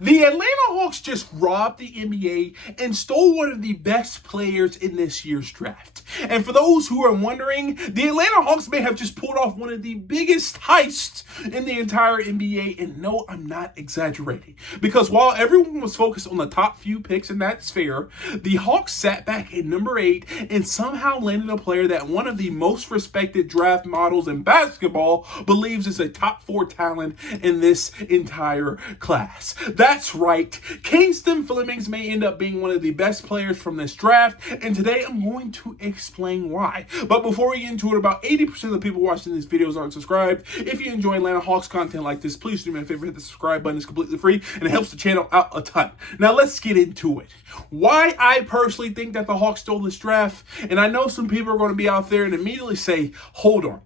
The Atlanta Hawks just robbed the NBA and stole one of the best players in this year's draft. And for those who are wondering, the Atlanta Hawks may have just pulled off one of the biggest heists in the entire NBA. And no, I'm not exaggerating. Because while everyone was focused on the top few picks in that sphere, the Hawks sat back at number 8 and somehow landed a player that one of the most respected draft models in basketball believes is a top 4 talent in this entire class. That's right, Kingston Flemings may end up being one of the best players from this draft, and today I'm going to explain why. But before we get into it, about 80% of the people watching these videos aren't subscribed. If you enjoy Atlanta Hawks content like this, please do me a favor, hit the subscribe button. It's completely free, and it helps the channel out a ton. Now let's get into it. Why I personally think that the Hawks stole this draft, and I know some people are going to be out there and immediately say, hold on,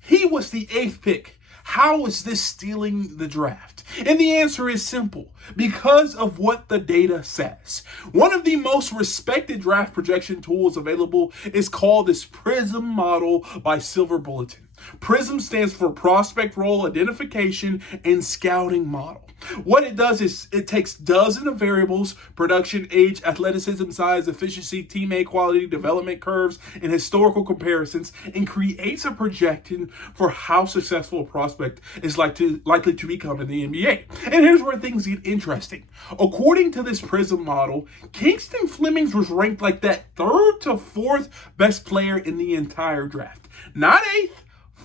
he was the 8th pick. How is this stealing the draft? And the answer is simple, because of what the data says. One of the most respected draft projection tools available is called this PRISM Model by Silver Bulletin. PRISM stands for Prospect Role Identification and Scouting Model. What it does is it takes dozens of variables: production, age, athleticism, size, efficiency, teammate quality, development curves, and historical comparisons, and creates a projection for how successful a prospect is likely to become in the NBA. And here's where things get interesting. According to this PRISM model, Kingston Flemings was ranked like that 3rd to 4th best player in the entire draft. Not 8th,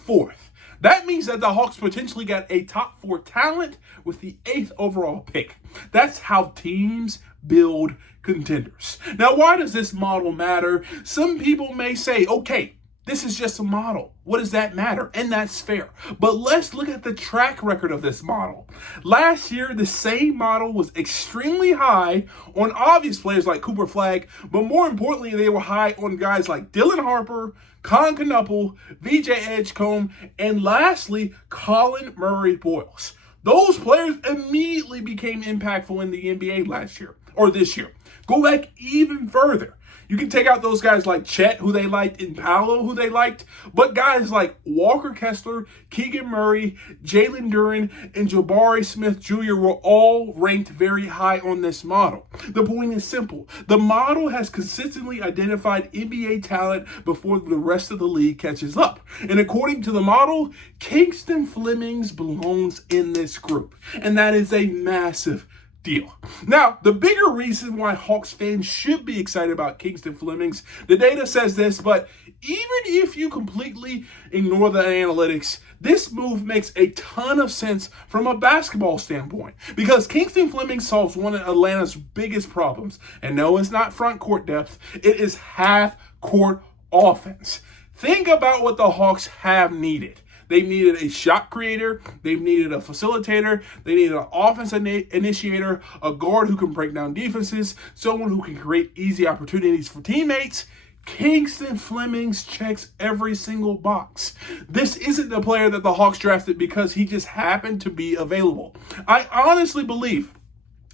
4th. That means that the Hawks potentially got a top 4 talent with the 8th overall pick. That's how teams build contenders. Now, why does this model matter? Some people may say, okay, this is just a model. What does that matter? And that's fair. But let's look at the track record of this model. Last year, the same model was extremely high on obvious players like Cooper Flagg, but more importantly, they were high on guys like Dylan Harper, Con Knuppel, VJ Edgecombe, and lastly, Colin Murray-Boyles. Those players immediately became impactful in the NBA last year, or this year. Go back even further. You can take out those guys like Chet, who they liked, and Paolo, who they liked, but guys like Walker Kessler, Keegan Murray, Jalen Duren, and Jabari Smith Jr. were all ranked very high on this model. The point is simple. The model has consistently identified NBA talent before the rest of the league catches up. And according to the model, Kingston Flemings belongs in this group. And that is a massive deal. Now, the bigger reason why Hawks fans should be excited about Kingston Flemings, the data says this, but even if you completely ignore the analytics, this move makes a ton of sense from a basketball standpoint, because Kingston Flemings solves one of Atlanta's biggest problems. And no, it's not front court depth. It is half court offense. Think about what the Hawks have needed. They've needed a shot creator. They've needed a facilitator. They needed an offense initiator, a guard who can break down defenses, someone who can create easy opportunities for teammates. Kingston Flemings checks every single box. This isn't the player that the Hawks drafted because he just happened to be available. I honestly believe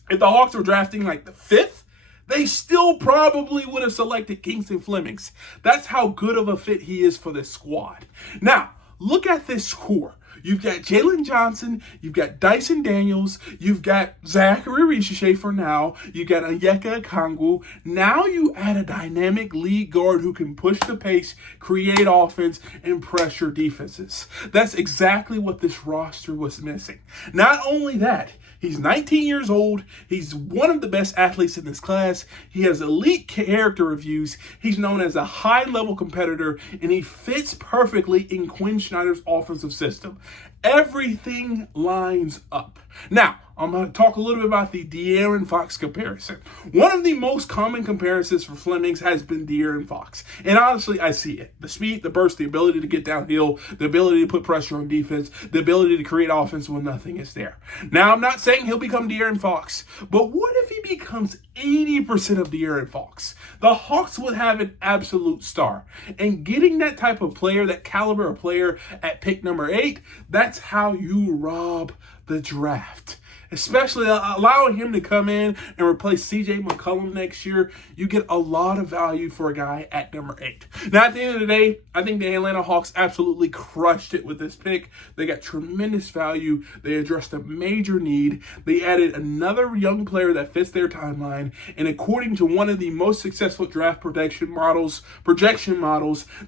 if the Hawks were drafting like the 5th, they still probably would have selected Kingston Flemings. That's how good of a fit he is for this squad. Now, look at this core. You've got Jalen Johnson, you've got Dyson Daniels, you've got Zaccharie Risacher for now, you've got Onyeka Okongwu. Now you add a dynamic lead guard who can push the pace, create offense, and pressure defenses. That's exactly what this roster was missing. Not only that, he's 19 years old. He's one of the best athletes in this class. He has elite character reviews. He's known as a high-level competitor, and he fits perfectly in Quinn Snyder's offensive system. Everything lines up. Now, I'm going to talk a little bit about the De'Aaron Fox comparison. One of the most common comparisons for Flemings has been De'Aaron Fox. And honestly, I see it. The speed, the burst, the ability to get downhill, the ability to put pressure on defense, the ability to create offense when nothing is there. Now, I'm not saying he'll become De'Aaron Fox, but what if he becomes 80% of De'Aaron Fox? The Hawks would have an absolute star. And getting that type of player, that caliber of player at pick number 8, that's how you rob the draft. especially allowing him to come in and replace CJ McCollum next year. You get a lot of value for a guy at number 8. Now, at the end of the day, I think the Atlanta Hawks absolutely crushed it with this pick. They got tremendous value. They addressed a major need. They added another young player that fits their timeline. And according to one of the most successful draft projection models,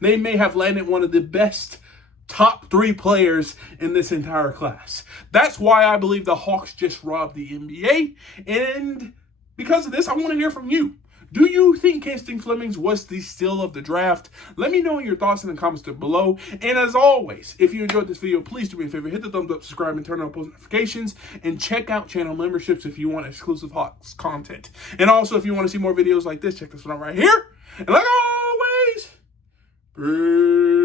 they may have landed one of the best top 3 players in this entire class. That's why I believe the Hawks just robbed the NBA. And because of this, I want to hear from you. Do you think Kingston Flemings was the steal of the draft? Let me know your thoughts in the comments down below. And as always, if you enjoyed this video, please do me a favor, hit the thumbs up, subscribe, and turn on post notifications. And check out channel memberships if you want exclusive Hawks content. And also, if you want to see more videos like this, check this one out right here. And like always, peace.